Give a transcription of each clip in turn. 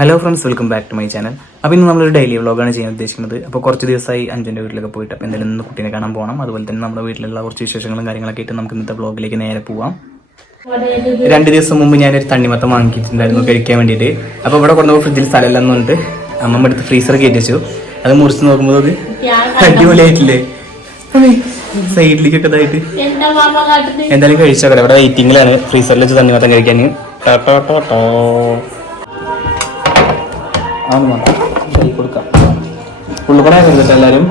Hello friends welcome back to my channel അപ്പോൾ ഇന്ന് നമ്മളൊരു ഡെയിലി വ്ളോഗാണ് ചെയ്യാൻ ഉദ്ദേശിക്കുന്നത്. അപ്പോൾ കുറച്ച് ദിവസമായി അഞ്ചന്റെ വീട്ടിലൊക്കെ പോയിട്ട് അപ്പോൾ എന്തായാലും ഇന്ന് കുട്ടീനെ കാണാൻ പോകണം അതുപോലെ തന്നെ നമ്മുടെ വീട്ടിലുള്ള കുറച്ച് വിശേഷങ്ങളും കാര്യങ്ങളൊക്കെ ആയിട്ട് നമുക്ക് ഇന്നത്തെ വ്ളോഗിലേക്ക് നേരെ പോവാം. രണ്ട് ദിവസം മുമ്പ് ഞാനൊരു തണ്ണിമത്തം വാങ്ങിയിട്ടുണ്ടായിരുന്നു കഴിക്കാൻ വേണ്ടിയിട്ട്. അപ്പോൾ ഇവിടെ കൊണ്ടുപോയി ഫ്രിഡ്ജിൽ സ്ഥലമില്ലെന്ന് പറഞ്ഞിട്ട് അമ്മമ്മ എടുത്ത് ഫ്രീസർ കയറ്റിച്ചു അത് മുറിച്ച് നോക്കുമ്പോൾ അത് അടിപൊളിയായിട്ടില്ലേ? സൈഡിലേക്കൊക്കെ ഇതായിട്ട് എന്തായാലും കഴിച്ചോക്കട്ടെ. ഇവിടെ വെയിറ്റിംഗിലാണ് ഫ്രീസറിൽ വെച്ച് തണ്ണിമത്തം കഴിക്കാൻ. ടാ. ടാ. ആന്ന് മാത്രം കൈ കൊടുക്കാം. ഉള്ളു കരുതട്ടെ കേട്ടോ എല്ലാവരും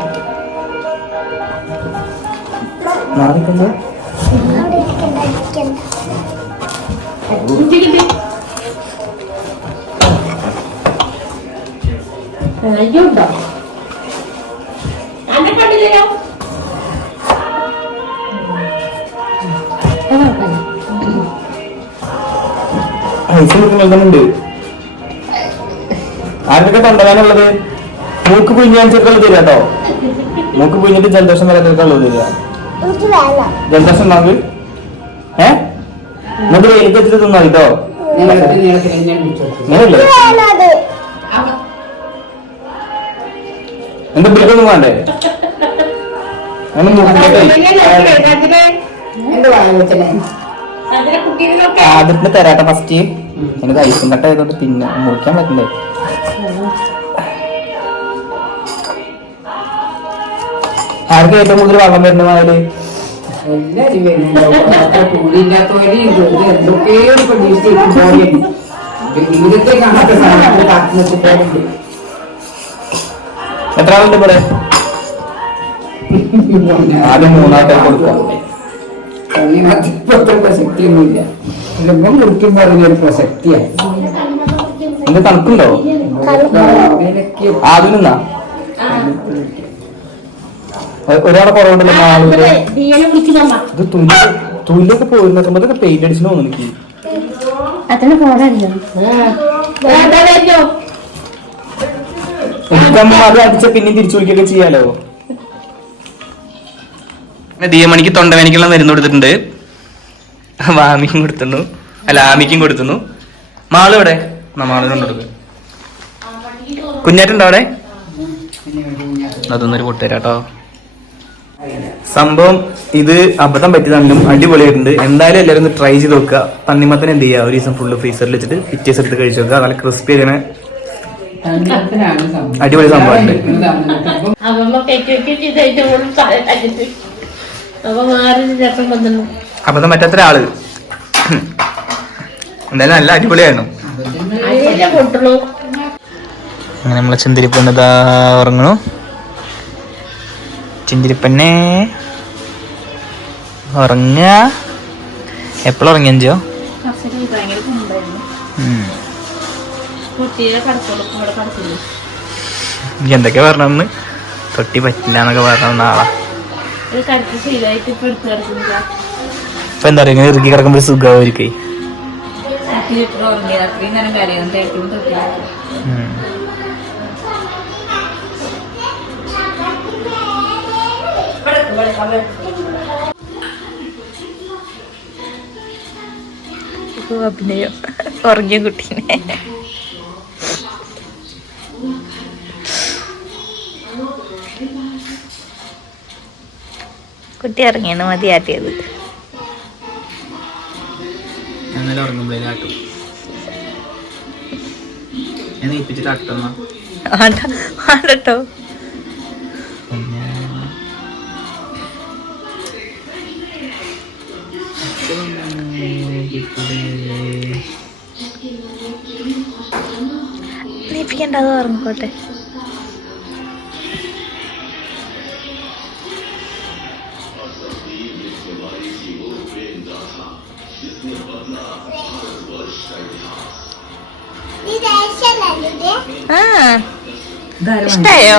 കണ്ടില്ലയോ ഐസ് കൊടുക്കുന്നുണ്ട് ആർക്കൊക്കെ തൊണ്ടവാനുള്ളത്? മൂക്ക് കുഞ്ഞാൻചൊക്കെ തരിക കേട്ടോ. മൂക്ക് കുഞ്ഞിട്ട് ജലദോഷം വരാത്തൊക്കെ ഉള്ളത് തരിക. ജലദോഷം ഉണ്ടാവും ഏ? എന്നിട്ട് വെയിലത്ത് വെച്ചിട്ട് തിന്നാ കേട്ടോ. അങ്ങനല്ലേ എന്താ വേണ്ടേ? അങ്ങനെ അതിനെ തരാട്ടെ ഫസ്റ്റ് എനിക്ക് ഐസും കട്ട ആയതുകൊണ്ട് പിന്നെ മുറിക്കാൻ പറ്റണ്ടേ ആർക്ക് ഏറ്റവും കൂടുതൽ വെള്ളം വരുന്ന മാതിരി? എല്ലാരും എന്തൊക്കെയോ പ്രതീക്ഷിച്ചിരിക്കും പോലെയാണ് ജീവിതത്തെ കാണാത്ത സാധനങ്ങൾ കാത്തു വെച്ചിട്ടുണ്ട് എത്ര ആളുണ്ട് ഇവിടെ? ആദ്യം മൂന്നാൾക്കാർ കൊടുക്കാം. ഇപ്പോഴത്തെ പ്രസക്തിയൊന്നുമില്ല ഇല്ലെങ്കിൽ കുറിക്കുമ്പോൾ അതിനൊരു പ്രസക്തിയാണ് എന്ത് തണുക്കുണ്ടോ അതിനൊക്കെ ആദ്യം നിന്നാ ഒരാളെ കുറവുണ്ടല്ലോ നാളെ വിളിക്കുന്നമ്മ ഇത് പോയി നോക്കുമ്പോ പെയിന്റ് അടിച്ചു തോന്നുന്നു എനിക്ക് എനിക്കമ്മ അത് അടിച്ച പിന്നെ തിരിച്ചു ചെയ്യാലോ? ദിയമണിക്ക് തൊണ്ടവേനിക്കുള്ള മരുന്ന് കൊടുത്തിട്ടുണ്ട്. വാമിക്കും കൊടുത്തുന്നു അല്ല ആമിക്കും കൊടുത്തുന്നു മാൾ ഇവിടെ മാളിന് കൊടുക്കുക കുഞ്ഞാറ്റുണ്ടോ അവിടെ? അതൊന്നൊരു പൊട്ടുതരാട്ടോ. സംഭവം ഇത് അബദ്ധം പറ്റിയതാണെങ്കിലും അടിപൊളിയായിട്ടുണ്ട്. എന്തായാലും എല്ലാവരും ഒന്ന് ട്രൈ ചെയ്ത് നോക്കുക. തണ്ണിമത്തൻ എന്ത് ചെയ്യുക? ഒരു ദിവസം ഫുള്ള് ഫ്രീസറിൽ വെച്ചിട്ട് പിറ്റേസ് എടുത്ത് കഴിച്ചു നോക്കുക. നല്ല ക്രിസ്പി ആയിരിക്കണ അടിപൊളി സംഭവമുണ്ട്. വന്നു അബദ്ധം പറ്റാത്ത ഒരാൾ എന്തായാലും നല്ല അടിപൊളിയായിരുന്നു. അങ്ങനെ നമ്മളെ ചിന്തിരിപ്പണ്ണ ഇതാ ഉറങ്ങണു. ചിന്തിരിപ്പന്നെ ഉറങ്ങുക. എപ്പോഴും ഉറങ്ങിയോ എന്തൊക്കെ പറഞ്ഞന്ന് തൊട്ടി പറ്റില്ല എന്നൊക്കെ പറഞ്ഞ ശീലമായിട്ട് ഇപ്പൊ എന്താ പറയുക? ഇങ്ങനെ ഇറുക്കി കിടക്കുമ്പോ സുഖമായിരിക്കേ ലിറ്റർ ഉറങ്ങിയ കുട്ടീനെ. കുട്ടി ഇറങ്ങിയാണ് മതിയാട്ടിയത്. ഉറങ്ങുമ്പോഴേ ആട്ടും ഞാൻ ഏൽപ്പിച്ചിട്ട് ആട്ടുന്ന ആണ്ടട്ടോ. നീപ്പിക്കണ്ട അത് ഉറങ്ങിക്കോട്ടെ ആ. ഇഷ്ടായോ?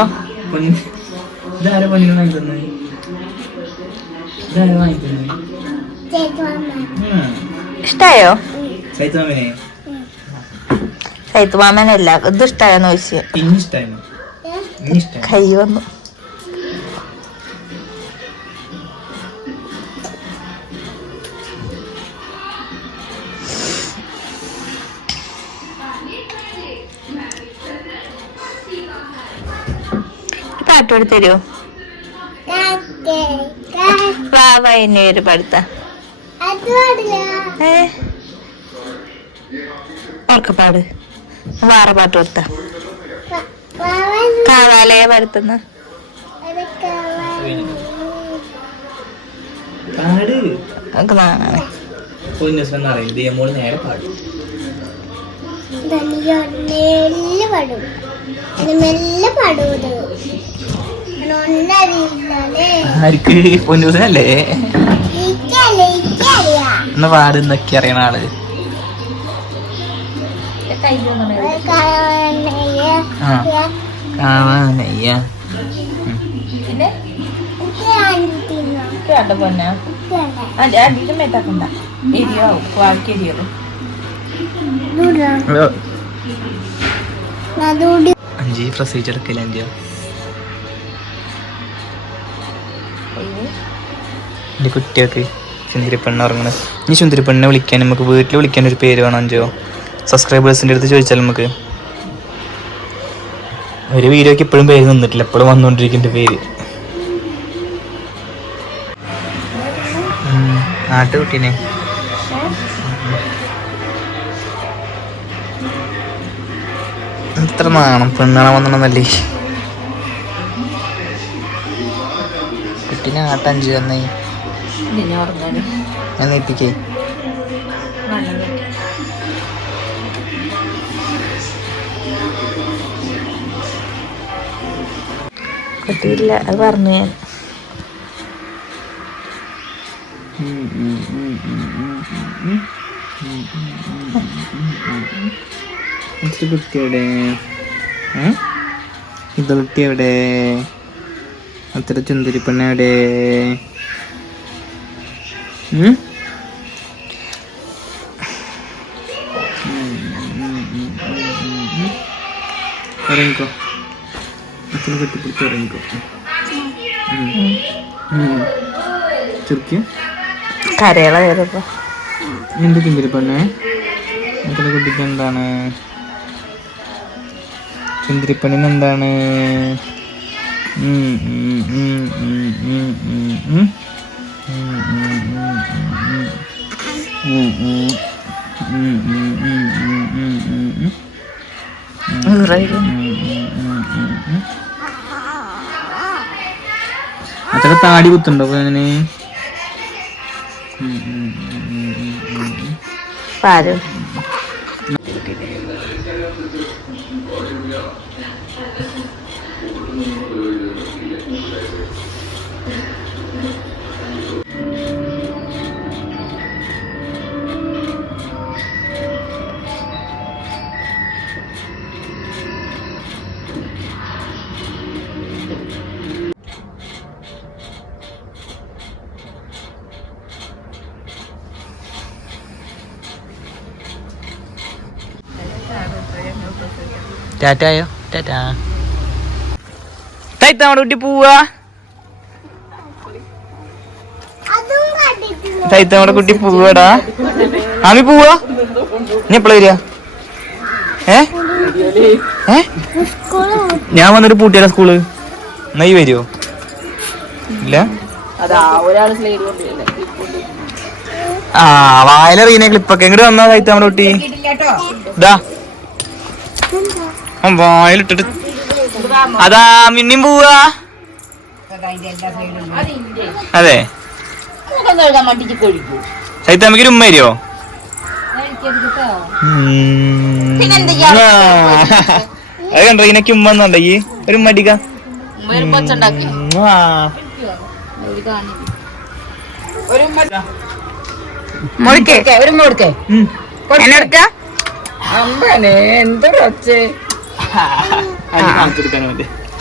ഇഷ്ടായോ? ചൈത്തമാമനെ സൈത്തുമാമനല്ല ഇത് ഇഷ്ടായി? കൈ വന്നു. പാട്ട് പാടി തരുമോ വാവ എന്നെ ഒരു പാടുത്ത. ഏ? ഉറക്കപ്പാട് വേറെ പാട്ട് കൊടുത്ത. കാവാലയ ദിയമോൾ നേരെ പാടും. മെല്ലെ പാടും അത് മെല്ലെ പാടുന്നത് ഒന്നറിയില്ലേ ആർക്ക്? പൊന്നൂസിനല്ലേ എന്ന എനിക്കറിയാം. എന്നാ പാടുന്നൊക്കെ അറിയണ ആൾ. കേട്ടോ പൊന്ന? അടിയിൽ മേത്താക്കണ്ട. എരിയാവും വാക്കി അതുകൊണ്ട് അഞ്ച് പ്രസവിച്ച് എടുക്കില്ല അഞ്ചോ? എന്റെ കുട്ടികൾക്ക് ചുന്തിരിപ്പെണ്ണ ഉറങ്ങണത് ഇനി ചുന്തിരിപ്പെണ്ണെ വിളിക്കാൻ നമുക്ക് വീട്ടിൽ വിളിക്കാൻ ഒരു പേര് വേണം അഞ്ചോ? സബ്സ്ക്രൈബേഴ്സിന്റെ അടുത്ത് ചോദിച്ചാൽ നമുക്ക്. ഒരു വീഡിയോക്ക് ഇപ്പോഴും പേര് നിന്നിട്ടില്ല. എപ്പോഴും വന്നുകൊണ്ടിരിക്കുന്ന പേര്. നാട്ടുകുട്ടീനെ എത്ര നാണം പെണ്ണാണ വന്നണന്നല്ലേ കുട്ടീനെ ആട്ടഞ്ചു തന്നേ ഞാൻ നീപ്പിക്കേ. കിട്ടിയില്ല അത് പറഞ്ഞു ഞാൻ. കുട്ടി എവിടെ? ഇത് കുട്ടി എവിടെ? അത്ര ചുന്തിരി പെണ്ണ എവിടെ ഉം? ഇറങ്ങിക്കോ. അച്ഛനെ കെട്ടിപ്പിടിച്ച് ഇറങ്ങിക്കോ. ചുരുക്കിയ കരകള കയറിയപ്പോ എന്ത് ചുന്തിരി പെണ്ണേ? കുട്ടിക്ക് എന്താണ് ചുന്തിരിപ്പണിന് എന്താണ് അതൊക്കെ താടി കുത്തുണ്ടോ അങ്ങനെ പാരും ടാറ്റായോ ടാറ്റാ തൈത്താമട കുട്ടി പോവാ അതും തൈത്താമട കുട്ടി പോവാടാ. ആമി പോവാ? നീ എപ്പോഴാ വരിക? ഏ? ഏ? ഞാൻ വന്നിട്ട് പൂട്ടിയാലോ സ്കൂൾ? എന്നാ ഈ വരുമോ ഇല്ല? ആ വായിലെറിയുന്ന ക്ലിപ്പൊക്കെ എങ്ങോട്ട് വന്നാ തൈത്താമട കുട്ടി. ഇതാ. വായലിട്ടിട്ട് വായിലിട്ടിട്ട്. അതാ മിന്നിയും പോവാ. അതെ. സൈത്താമ്മയ്ക്ക് ഒരു ഉമ്മ തരുമോ അത് കണ്ടോ ഇതിനൊക്കെ ഉമ്മ എന്നുണ്ടോ ഈ ഒരു ഉമ്മ അടിക്കാം. ഒരു